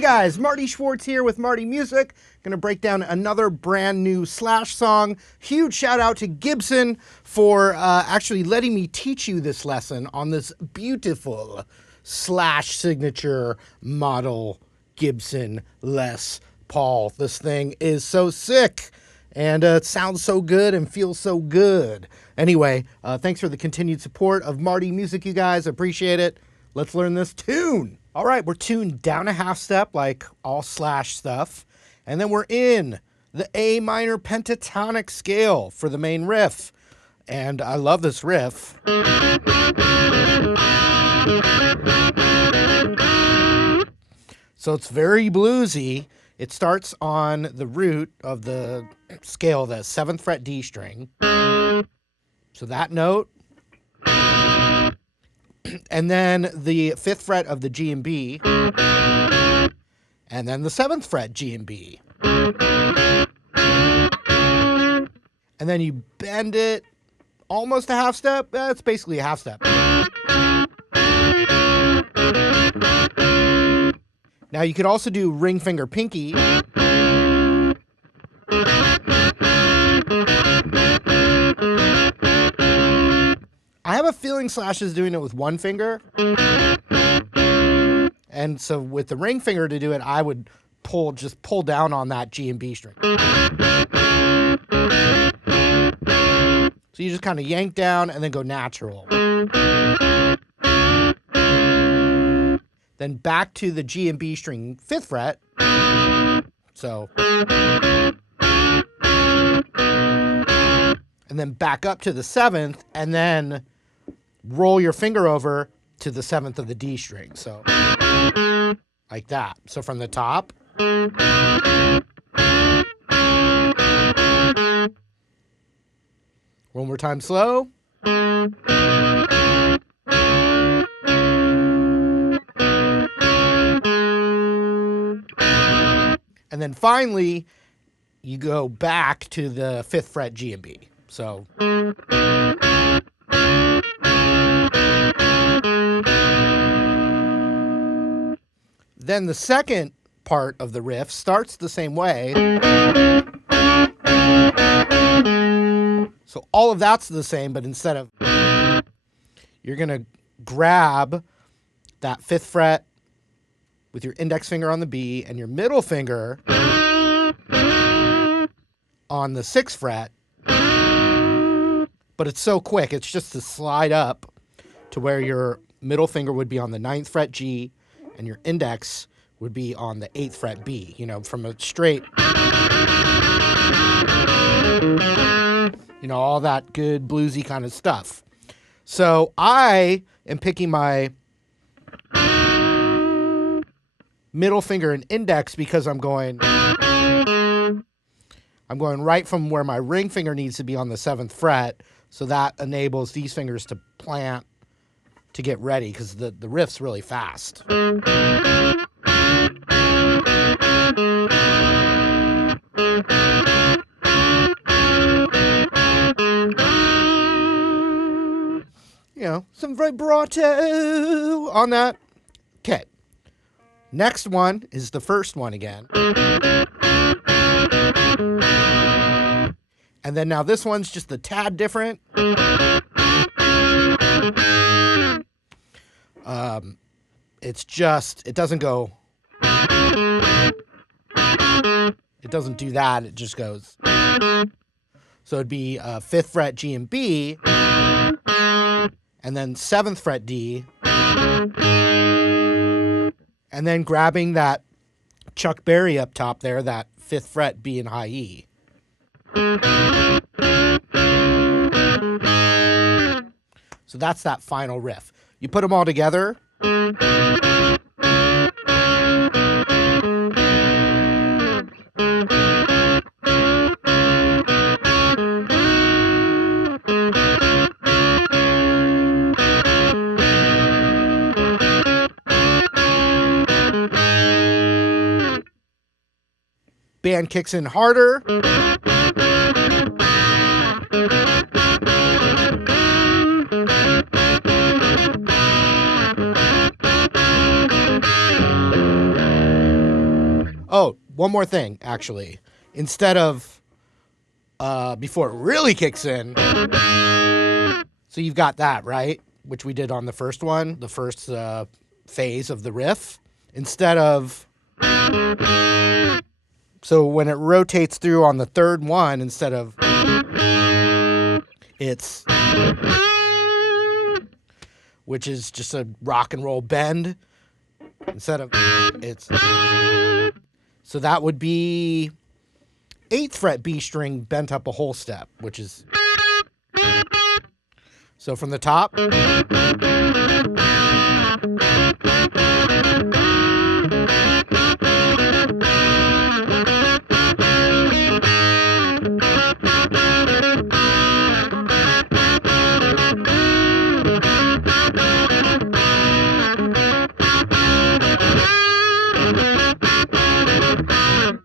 Guys, Marty Schwartz here with Marty Music. Gonna break down another brand new Slash song. Huge shout out to Gibson for actually letting me teach you this lesson on this beautiful Slash signature model Gibson Les Paul. This thing is so sick and it sounds so good and feels so good. Anyway, thanks for the continued support of Marty Music, you guys. Appreciate it. Let's learn this tune. All right, we're tuned down a half step like all Slash stuff, and then we're in the A minor pentatonic scale for the main riff. And I love this riff. So it's very bluesy. It starts on the root of the scale, the 7th fret D string. So that note. And then the 5th fret of the G and B, and then the 7th fret G and B. And then you bend it almost a half step. It's basically a half step. Now you could also do ring finger pinky. I have a feeling Slash is doing it with one finger. And so with the ring finger to do it, I would just pull down on that G and B string. So you just kind of yank down and then go natural. Then back to the G and B string 5th fret. So. And then back up to the 7th and then roll your finger over to the 7th of the D string. So like that. So from the top. One more time slow. And then finally, you go back to the 5th fret G and B. So. Then the second part of the riff starts the same way. So all of that's the same, but instead of, you're going to grab that 5th fret with your index finger on the B and your middle finger on the 6th fret. But it's so quick, it's just to slide up to where your middle finger would be on the 9th fret G and your index would be on the 8th fret B, you know, from a straight, you know, all that good bluesy kind of stuff. So I am picking my middle finger and index because I'm going right from where my ring finger needs to be on the 7th fret. So that enables these fingers to plant to get ready because the riff's really fast. You know, some vibrato on that. Okay. Next one is the first one again. And then now this one's just a tad different. It's just, it doesn't go. It doesn't do that. It just goes. So it'd be 5th fret G and B, and then 7th fret D, and then grabbing that Chuck Berry up top there, that 5th fret B and high E. So that's that final riff. You put them all together. Band kicks in harder. Oh, one more thing, actually. Instead of before it really kicks in, so you've got that, right? Which we did on the first one, the first phase of the riff. Instead of... So when it rotates through on the third one, instead of... It's... Which is just a rock and roll bend. Instead of... It's... So that would be 8th fret B string bent up a whole step, which is... So from the top...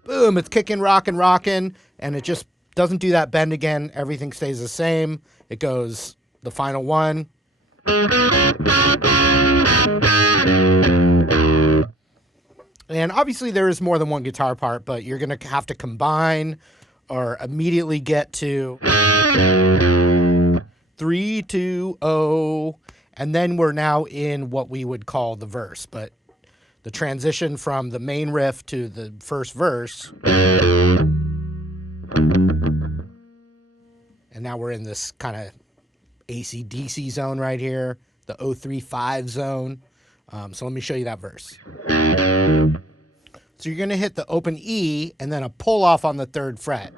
Boom, it's kicking, rocking, and it just doesn't do that bend again. Everything stays the same. It goes the final one. And obviously there is more than one guitar part, but you're going to have to combine or immediately get to 3, 2, 0, and then we're now in what we would call the verse, but the transition from the main riff to the first verse. And now we're in this kind of AC/DC zone right here, the 0-3-5 zone. So let me show you that verse. So you're going to hit the open E and then a pull off on the 3rd fret.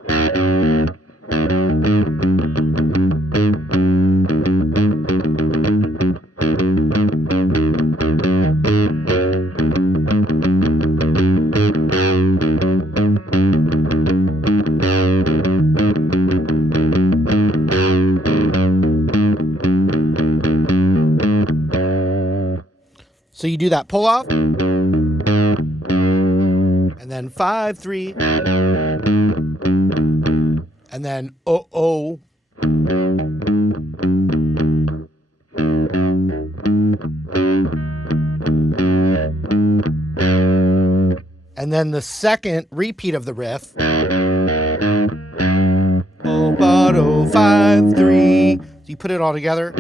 So you do that pull off, and then 5-3, and then 0-0, and then the second repeat of the riff, 0-5-3. So you put it all together.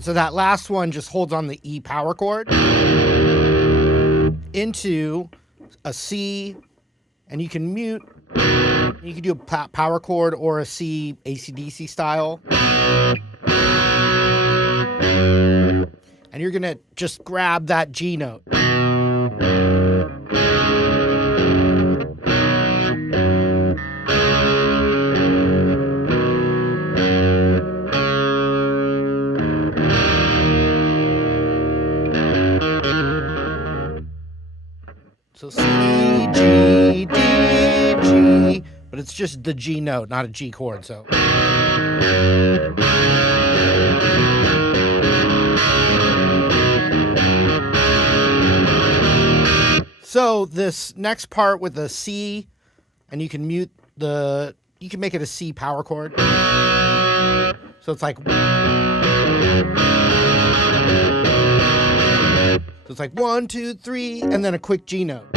So that last one just holds on the E power chord into a C, and you can mute. You can do a power chord or a C AC/DC style. And you're going to just grab that G note. So C, G, D, G, but it's just the G note, not a G chord, so. So this next part with the C, and you can mute the, you can make it a C power chord. So it's like. So it's like 1, 2, 3, and then a quick G note.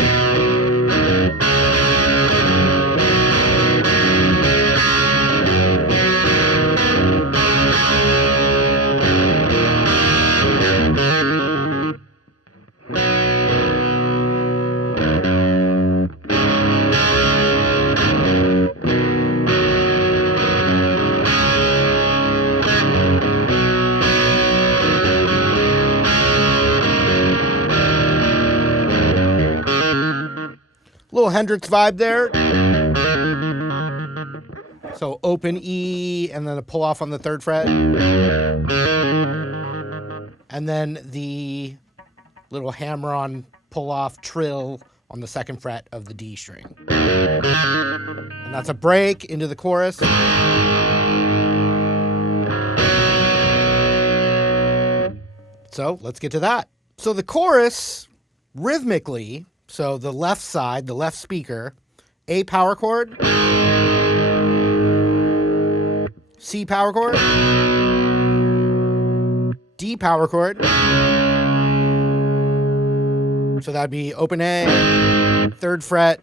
Hendrix vibe there. So open E and then a pull off on the 3rd fret. And then the little hammer-on pull-off trill on the 2nd fret of the D string. And that's a break into the chorus. So let's get to that. So the chorus, rhythmically, so the left side, the left speaker, A power chord, C power chord, D power chord. So that'd be open A, 3rd fret,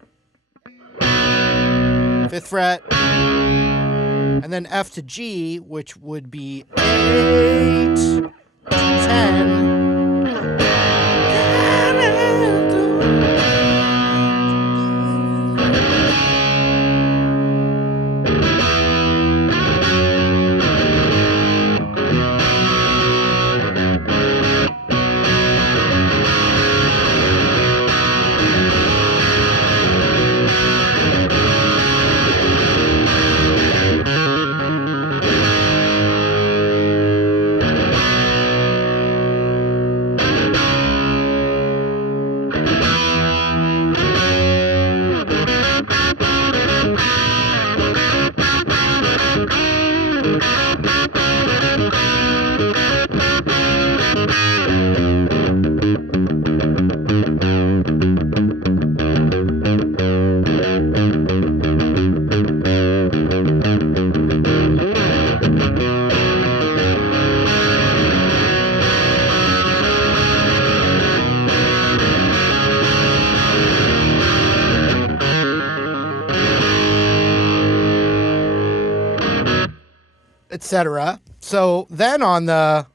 5th fret, and then F to G, which would be 8 to 10. Etc. So then on the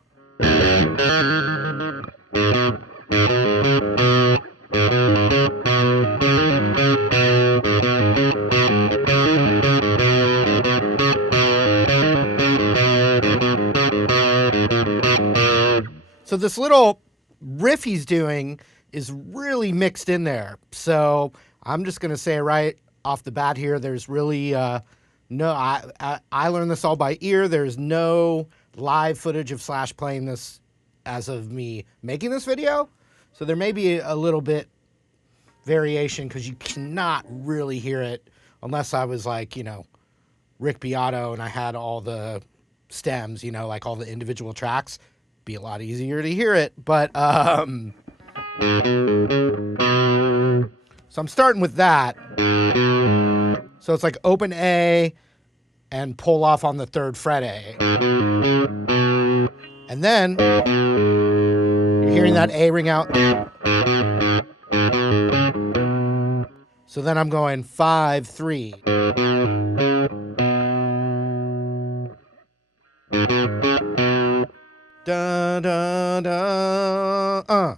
so this little riff he's doing is really mixed in there. So I'm just gonna say right off the bat here, there's really no, I learned this all by ear. There's no live footage of Slash playing this as of me making this video. So there may be a little bit variation because you cannot really hear it unless I was like, you know, Rick Beato and I had all the stems, you know, like all the individual tracks. Be a lot easier to hear it. But so I'm starting with that. So it's like open A and pull off on the 3rd fret A. And then you're hearing that A ring out. So then I'm going 5, 3. Da, da, da,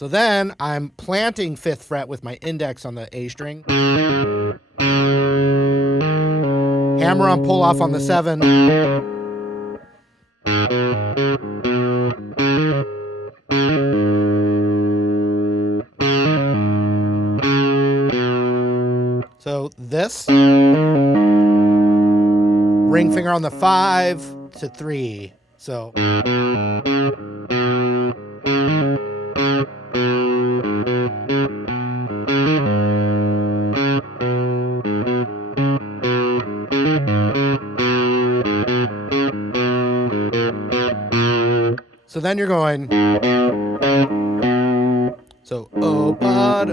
So then I'm planting 5th fret with my index on the A string. Hammer on pull off on the 7. So this. Ring finger on the 5 to 3. So. So then you're going, so oh, pod,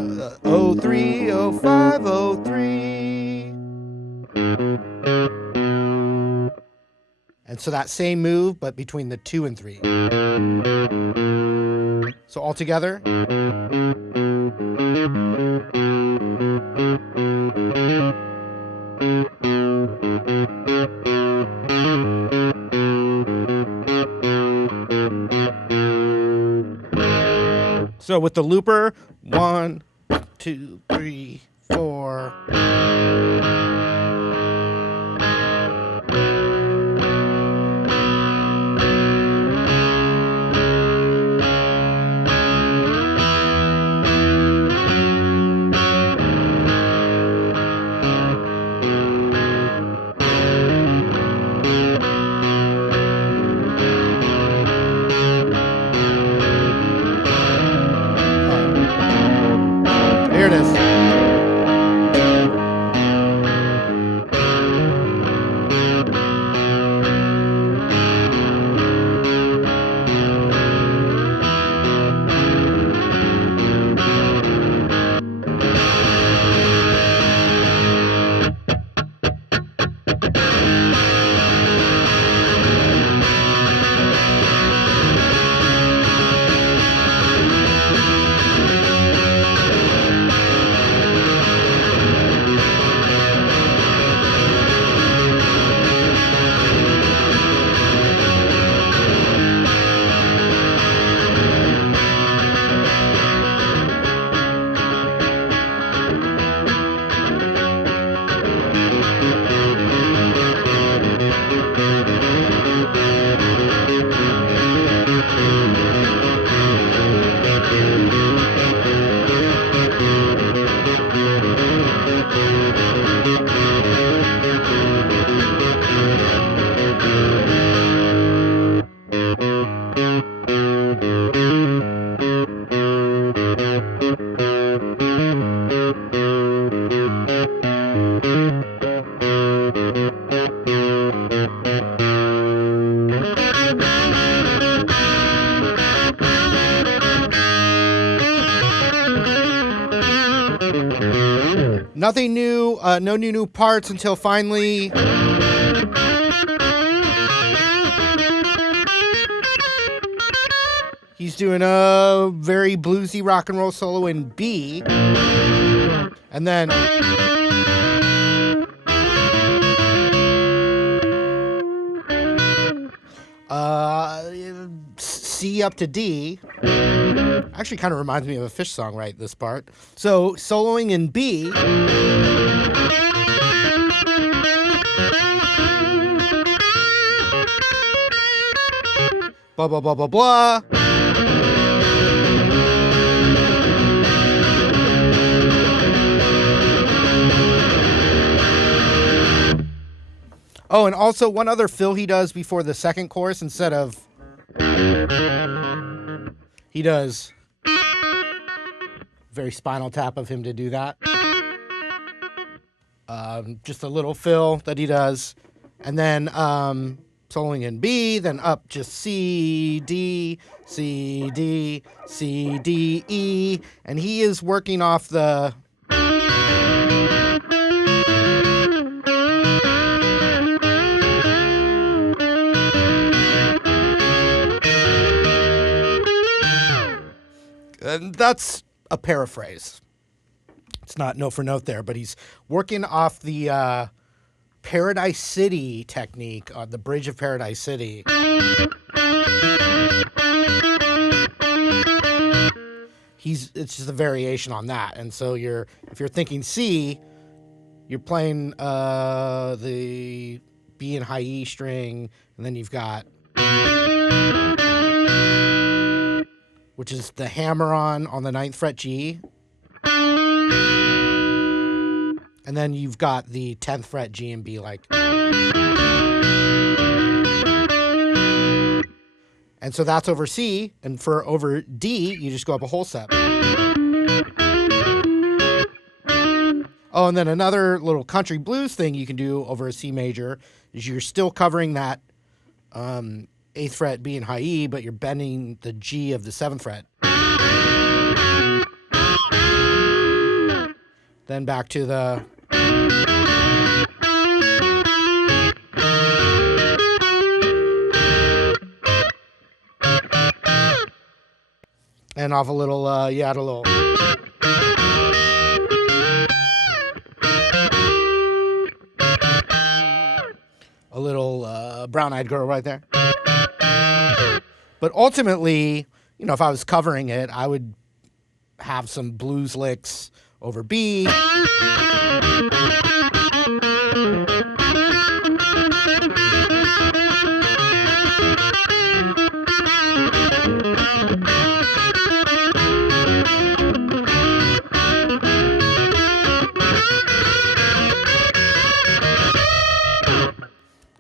03, 05, 03. And so that same move, but between the 2 and 3. So all together. So with the looper, 1, 2, 3, 4. Here it is. Nothing new, no new parts until finally he's doing a very bluesy rock and roll solo in B, and then C up to D. Actually kind of reminds me of a Fish song, right, this part. So soloing in B, blah blah blah blah blah. Oh, and also one other fill he does before the second chorus. Instead of, he does very Spinal Tap of him to do that. Just a little fill that he does, and then soloing in B, then up just C, D, C, D, C, D, E, and he is working off the and that's a paraphrase. It's not note for note there, but he's working off the Paradise City technique on the bridge of Paradise City. It's just a variation on that. And so if you're thinking C, you're playing the B and high E string, and then you've got, which is the hammer on the 9th fret G. And then you've got the 10th fret G and B, like. And so that's over C, and for over D, you just go up a whole step. Oh, and then another little country blues thing you can do over a C major is you're still covering that 8th fret B and high E, but you're bending the G of the 7th fret. Then back to the and off a little a little Brown-Eyed Girl right there. But ultimately, if I was covering it, I would have some blues licks over B.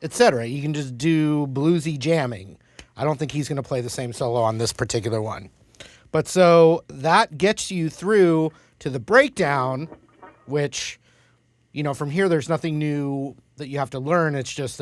Etc. You can just do bluesy jamming. I don't think he's going to play the same solo on this particular one. But so that gets you through to the breakdown, which, you know, from here there's nothing new that you have to learn. It's just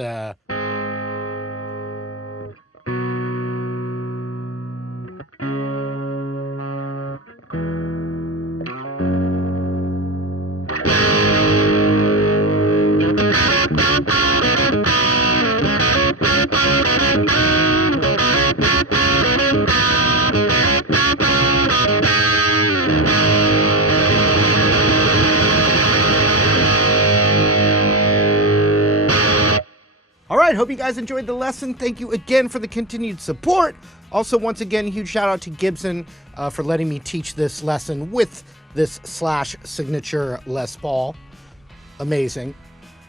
all right, hope you guys enjoyed the lesson. Thank you again for the continued support. Also, once again, huge shout out to Gibson for letting me teach this lesson with this Slash signature Les Paul. Amazing.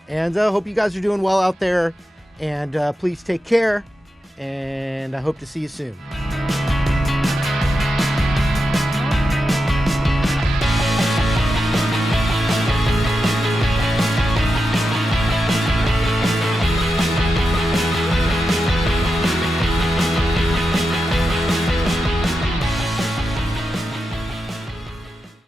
And hope you guys are doing well out there. And please take care. And I hope to see you soon.